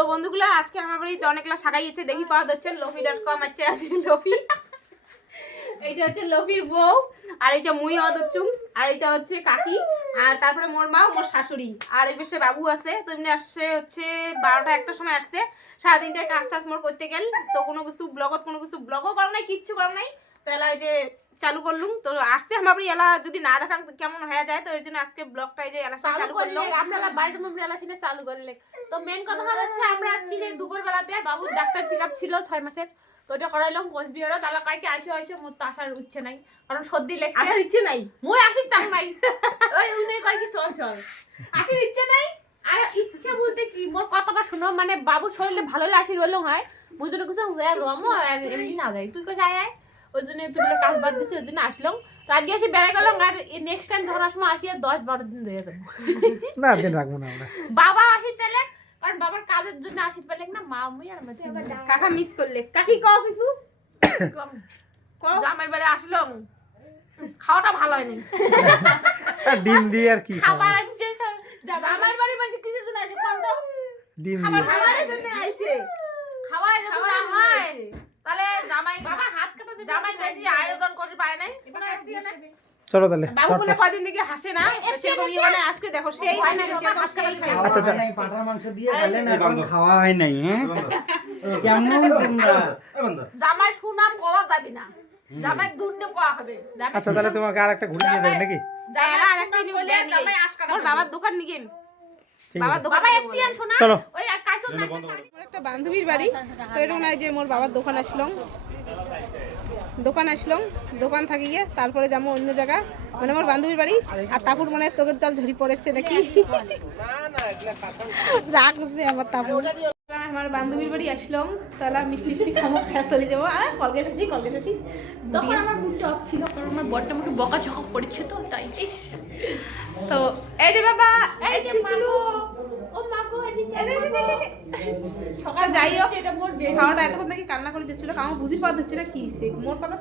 তো বন্ধুগুলো, আজকে আমার বাড়িতে অনেকগুলো সাগাইছে দেখি পাওয়া যাচ্ছে লফি ডট কম আছে আছে লফি। এইটা হচ্ছে লফির বউ, আর এইটা মুই অদচ্ছুং, আর এইটা হচ্ছে কাকি, আর তারপরে মোর মা, মোর শাশুড়ি। আর এই পাশে বাবু আছে, তো এমনি আসছে হচ্ছে বারোটা একটা সময় আসছে। সারাদিনটা কাজ টাজ মোর করতে গেল, তো কোনো কিছু ব্লগত কোনো কিছু ব্লগও করা নাই, কিচ্ছু করা নাই। তো এলা এই যে চালু করলুম। তো আসছে আমার এলা যদি না দেখান কেমন হয়ে যায় তো এর জন্য আজকে ব্লগটা এই যে এলা চালু চালু করলে করলাম আপনারা বাড়িতে মুভি আলাসিনে চালু করলে। তো মেন কথা হচ্ছে আমরা আজকে যে দুপুর বেলাতে বাবুর ডাক্তার চেক আপ ছিল ছয় মাসের তো ওটা করাইলাম কোচবিহারও তাহলে কাইকে আসে আসে মোর তো আসার ইচ্ছে নাই কারণ সর্দি লেগছে। আসার ইচ্ছে নাই? মই আসি চাং নাই। ওই উনি কয় কি চল চল। আসার ইচ্ছে নাই? আর ইচ্ছে বলতে কি মোর কথাটা শুনো মানে বাবু শরীরে ভালো হলে আসি রইলাম হয় জন্য কিছু রম আর এমনি না যাই তুই কোথায় আয়? ওই জন্য বলে কাজ বাদ দিছি ওই জন্য আসলাম। তো আজকে আসি বেড়া গেলাম আর নেক্সট টাইম যখন আসব আসি আর দশ বারো দিন রয়ে যাব। না দিন রাখব না আমরা। বাবা আসি চলে কারণ বাবার কাজের জন্য আসি পেলে না মা মুই আর আমি কাকা মিস করলে। কাকি কও কিছু? কও? জামাই বাড়ি আসলাম। খাওয়াটা ভালো হয়নি। ডিম দিয়ে আর কি খাবার আনছে জামাই বাড়ি বসে কিছু দিন আসে কোন তো ডিম খাবার জন্য খাওয়ার না জন্য হয়। তাহলে জামাই বাবা হাত কাটাতে জামাই বেশি আয়োজন করতে পারে নাই? কোনো একদিকে না চলো তাহলে বাবু বলে থেকে হাসে না? সেরকম ইয়ে মানে আজকে দেখো সেই হাসি হচ্ছে একদম সেই খালি। আচ্ছা আচ্ছা। পাঠার মাংস দিয়ে গেলেন এখন খাওয়া হয় নাই হ্যাঁ? কেমন তোমরা? জামাই সুনাম কোয়া যাবি না। জামাই কোয়া হবে। আচ্ছা তাহলে তোমাকে আর একটা ঘুরে নিয়ে যাবে নাকি? দাঁড়া, আর একটা নিয়ে বলে নিয়ে নিয়ে। জামাই বাবার দোকান নিয়ে বাবার দোকান বাবা একটি আন শোনা চলো। ওই একটা বান্ধবীর বাড়ি। তো এরকম নাই যে মোর বাবার দোকান আসলাম দোকান আসলাম দোকান থাকি গিয়ে তারপরে যাব অন্য জায়গা। মানে আমার বান্ধবীর বাড়ি। আর তাপুর মানে চোখের জল ঝরি পড়েছে নাকি? রাগ হচ্ছে আমার তাপুর। আমার বান্ধবীর বাড়ি আসলাম তাহলে মিষ্টি মিষ্টি খাব খেয়ে চলে যাব। আর কলগেট আসি কলগেট আসি। তখন আমার মুডটা অফ ছিল। কারণ আমার বরটা আমাকে বকা ঝকা পড়েছে তো তাই। তো এই যে বাবা এই যে সকাল যাই হোক এটা মোর বেশি খাওয়াটা এতক্ষণ থেকে কান্না করে দিচ্ছিল আমার বুঝির পাওয়া হচ্ছে না কি হইছে মোর কথা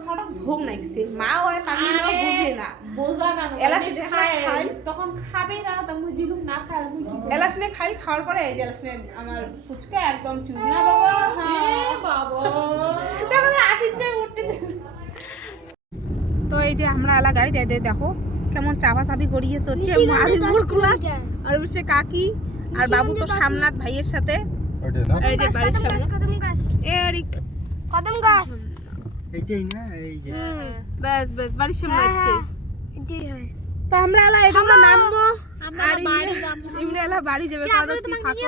ভোগ নাইছে মা হয় পাগলি না বুঝে না। বোঝা না এলাচ এলাচ খাই। তখন খাবে না তো মুই দিলুম না খায় মুই কি করব? খাই খাওয়ার পরে এই যে আমার ফুচকা একদম চুনা বাবা হ্যাঁ। বাবা। দেখো তো আসিচ্ছে উঠতে তো এই যে আমরা এলা গাড়ি দিয়ে দিয়ে দেখো কেমন চাপা চাপি গড়িয়ে চলছে আর সে কাকি। আর বাবু তো সামনাথ ভাইয়ের সাথে। এই যে বাড়ির সামনে। কদম গাছ। এ আরে কদম গাছ। এইটাই না? এই যে। ব্যাস ব্যাস বাড়ির সামনে আছে এটাই হয়। তো আমরা এলা এখানে নামবো। আর বাড়ি যাব। ইমরা এলা বাড়ি যাবে কথা হচ্ছে থাকো?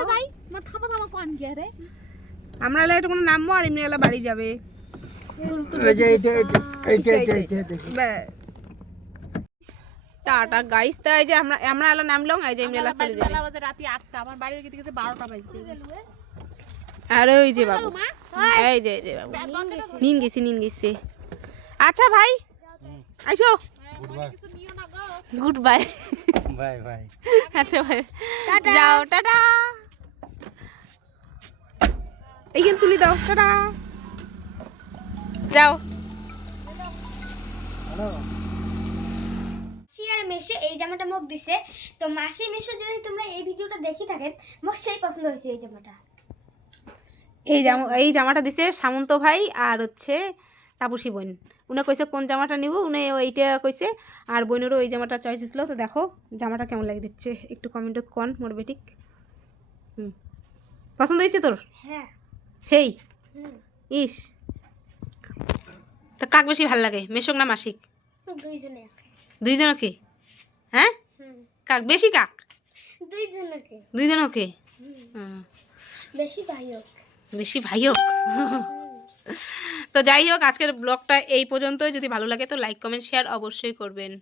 মা থামা থামা কোন কি রে? আমরা এলা নামবো আর ইমরা এলা বাড়ি যাবে। এই যে এইটা এইটা এইটা এইটা এইটা দেখি ব্যাস। টাটা গাইস তো এই যে আমরা আমরা এলা নামলাম এই যে ইমরা চলে বাজে রাতে 8টা আমার বাড়ি গেতে গেতে 12টা বাজবে আর ওই যে বাবু। এই যে এই যে বাবু। নিন গেছি নিন গেছি আচ্ছা ভাই আইসো। কিছু নিও না গো গুড বাই বাই বাই আচ্ছা ভাই। যাও টাটা। এইখানে তুলি দাও টাটা। যাও। মাসি আর মেশো এই জামাটা মোক দিছে। তো মাসি মেশো যদি তোমরা এই ভিডিওটা দেখি থাকেন মোর সেই পছন্দ হয়েছে এই জামাটা। এই জামা এই জামাটা দিছে সামন্ত ভাই আর হচ্ছে তাপসী বোন। উনি কইছে কোন জামাটা নিব? উনি এইটা কইছে আর বোনেরও ওই জামাটা চয়েস ছিল তো দেখো জামাটা কেমন লাগে দিচ্ছে। একটু কমেন্টত কন মোর বেটিক। হুম। পছন্দ হয়েছে তোর? হ্যাঁ। সেই? হুম। ইস। তো কাক বেশি ভালো লাগে মেশক না মাসিক? দুইজনে। দুইজনকে? হ্যাঁ? কাক? বেশি কাক? দুইজনকে। দুইজনকে? বেশি ভাই হোক। বেশি ভাই হোক? তো যাই হোক আজকের ব্লগটা এই পর্যন্তই। যদি ভালো লাগে তো লাইক কমেন্ট শেয়ার অবশ্যই করবেন।